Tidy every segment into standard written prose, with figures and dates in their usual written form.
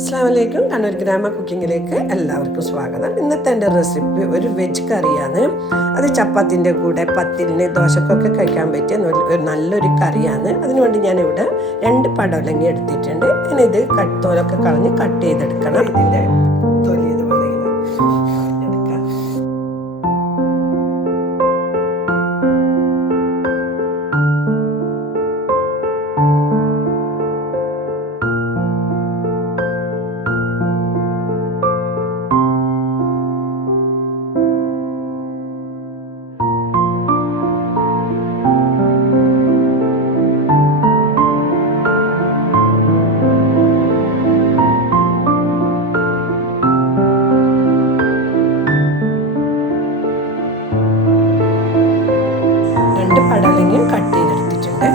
അസ്സലാമലൈക്കും. കണ്ണൂർ ഗ്രാമ കുക്കിങ്ങിലേക്ക് എല്ലാവർക്കും സ്വാഗതം. ഇന്നത്തെ എൻ്റെ റെസിപ്പി ഒരു വെജ് കറിയാണ്. അത് ചപ്പാത്തിൻ്റെ കൂടെ പത്തിരിന് ദോശക്കൊക്കെ കഴിക്കാൻ പറ്റിയ ഒരു നല്ലൊരു കറിയാണ്. അതിനുവേണ്ടി ഞാനിവിടെ 2 പടവലങ്ങ എടുത്തിട്ടുണ്ട്. ഇനി ഇത് തോലൊക്കെ കളഞ്ഞ് കട്ട് ചെയ്തെടുക്കണം. ഇതിൻ്റെ തൊലി ഇതുപോലെ കളഞ്ഞെടുക്കാം. പടവലങ്ങയും കട്ട് ചെയ്തെടുത്തിട്ടുണ്ട്.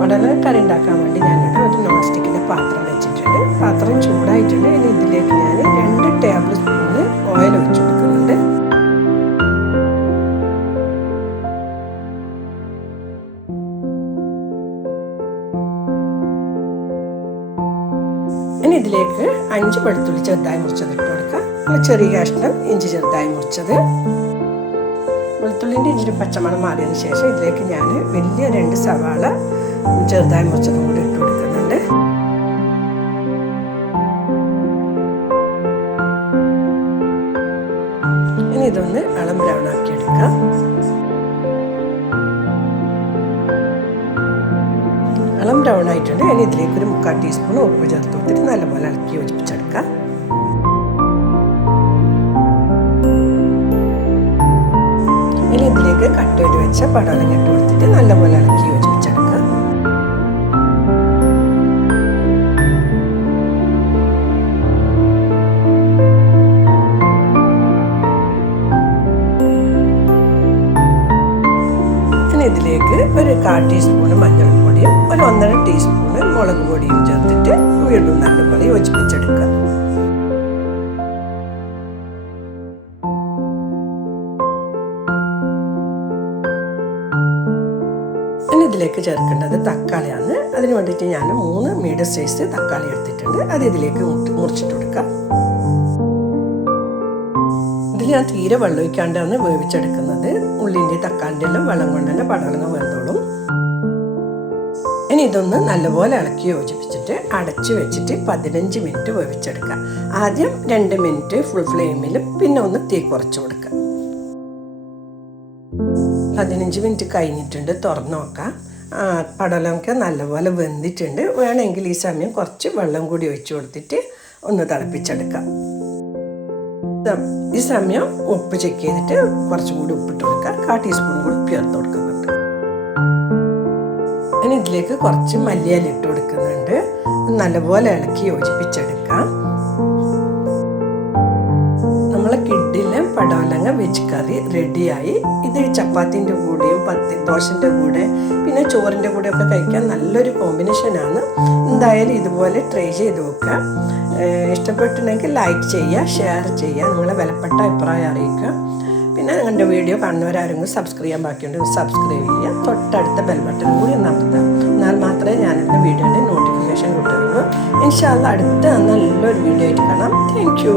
പടവലങ്ങ കറി ഉണ്ടാക്കാൻ വേണ്ടി ഞാനിവിടെ ഒരു നോൺ സ്റ്റിക്കിൻ്റെ പാത്രം വെച്ചിട്ടുണ്ട്. പാത്രം ചൂടായിട്ടുണ്ട്. ഇനി ഇതിലേക്ക് ഞാൻ 2 ടേബിൾ സ്പൂണ് ഓയിൽ ഒഴിച്ചു കൊടുക്കുന്നുണ്ട്. ഇനി ഇതിലേക്ക് 5 വെളുത്തുള്ളി ചെറുതായി മുറിച്ചത് ഇട്ട് കൊടുക്കാം. ചെറിയ കഷ്ണം ഇഞ്ചി ചെറുതായി മുറിച്ചത്. വെളുത്തുള്ളിൻ്റെ ഇഞ്ചി പച്ചമണം മാറിയതിന് ശേഷം ഇതിലേക്ക് ഞാൻ വലിയ 2 സവാള ചെറുതായി മുറിച്ചതും കൂടി ഇട്ട് കൊടുക്കുന്നുണ്ട്. ഇനി ഇതൊന്ന് ഇളം ബ്രൗൺ ആക്കി എടുക്കാം. ഇളം ബ്രൗൺ ആയിട്ടുണ്ട്. ഇനി ഇതിലേക്ക് ഒരു 3/4 ടീസ്പൂൺ ഉപ്പ് ചേർത്ത് കൊടുത്തിട്ട് നല്ലപോലെ ഇളക്കി യോജിപ്പിച്ചെടുക്കാം. ഇനി ഇതിലേക്ക് കട്ട് ചെയ്ത് വെച്ച പടവലങ്ങ ഇട്ട് കൊടുത്തിട്ട് നല്ലപോലെ ഇളക്കി യോജിപ്പിച്ചെടുക്കുക. ഇനി ഇതിലേക്ക് ഒരു 1/4 ടീസ്പൂൺ മഞ്ഞൾപ്പൊടിയും ഒരു 1.5 ടീസ്പൂൺ മുളക് പൊടിയും ചേർത്തിട്ട് വീണ്ടും നല്ലപോലെ യോജിപ്പിച്ചെടുക്കുക. ഇനി ഇതിലേക്ക് ചേർക്കേണ്ടത് തക്കാളിയാണ്. അതിന് വേണ്ടിയിട്ട് ഞാൻ 3 മീഡിയം സൈസ് തക്കാളി എടുത്തിട്ടുണ്ട്. അത് ഇതിലേക്ക് മുറിച്ചിട്ട് കൊടുക്കാം. ഇതിൽ ഞാൻ തീരെ വെള്ളം ഒഴിക്കാണ്ടാണ് വേവിച്ചെടുക്കുന്നത്. ഉള്ളിൻ്റെ തക്കാളിൻ്റെ എല്ലാം വെള്ളം കൊണ്ട് തന്നെ പടവലങ്ങ വെന്തോളും. ഇനി ഇതൊന്ന് നല്ലപോലെ ഇളക്കി യോജിപ്പിച്ചിട്ട് അടച്ചു വെച്ചിട്ട് 15 മിനിറ്റ് വേവിച്ചെടുക്കാം. ആദ്യം 2 മിനിറ്റ് ഫുൾ ഫ്ലെയിമിലും പിന്നെ ഒന്ന് തീ കുറച്ച് കൊടുക്കുക. 15 മിനിറ്റ് കഴിഞ്ഞിട്ടുണ്ട്. തുറന്ന് നോക്കാം. പടവലങ്ങ നല്ലപോലെ വെന്തിട്ടുണ്ട്. വേണമെങ്കിൽ ഈ സമയം കുറച്ച് വെള്ളം കൂടി ഒഴിച്ചു കൊടുത്തിട്ട് ഒന്ന് തിളപ്പിച്ചെടുക്കാം. ഈ സമയം ഉപ്പ് ചെക്ക് ചെയ്തിട്ട് കുറച്ചും കൂടി ഉപ്പിട്ട് കൊടുക്കുക. 1/4 ടീസ്പൂൺ കൂടി ചേർത്ത് കൊടുക്കുന്നുണ്ട്. ഇനി ഇതിലേക്ക് കുറച്ച് മല്ലിയില ഇട്ട് കൊടുക്കുന്നുണ്ട്. നല്ലപോലെ ഇളക്കി യോജിപ്പിച്ചെടുക്കാം. നമ്മളെ കിഡിലെ പടവലങ്ങ വെജ് കറി റെഡിയായി. ഇത് ചപ്പാത്തിൻ്റെ കൂടെയും ദോശൻ്റെ കൂടെ പിന്നെ ചോറിൻ്റെ കൂടെ ഒക്കെ കഴിക്കാൻ നല്ലൊരു കോമ്പിനേഷനാണ്. എന്തായാലും ഇതുപോലെ ട്രൈ ചെയ്ത് നോക്കുക. ഇഷ്ടപ്പെട്ടിട്ടുണ്ടെങ്കിൽ ലൈക്ക് ചെയ്യുക, ഷെയർ ചെയ്യുക, നിങ്ങളെ വിലപ്പെട്ട അഭിപ്രായം അറിയിക്കുക. പിന്നെ നിങ്ങളുടെ വീഡിയോ കാണുന്നവരാരെങ്കിലും സബ്സ്ക്രൈബ് ചെയ്യാൻ ബാക്കിയുണ്ടെങ്കിൽ സബ്സ്ക്രൈബ് ചെയ്യുക. തൊട്ടടുത്ത ബെൽ ബട്ടൺ കൂടി ഒന്ന് അമർത്തുക. എന്നാൽ മാത്രമേ ഞാനെൻ്റെ വീഡിയോൻ്റെ നോട്ടിഫിക്കേഷൻ കിട്ടുകയുള്ളൂ. ഇൻഷാ അല്ലാഹ് അടുത്ത നല്ലൊരു വീഡിയോ ആയിട്ട് കാണാം. Thank you.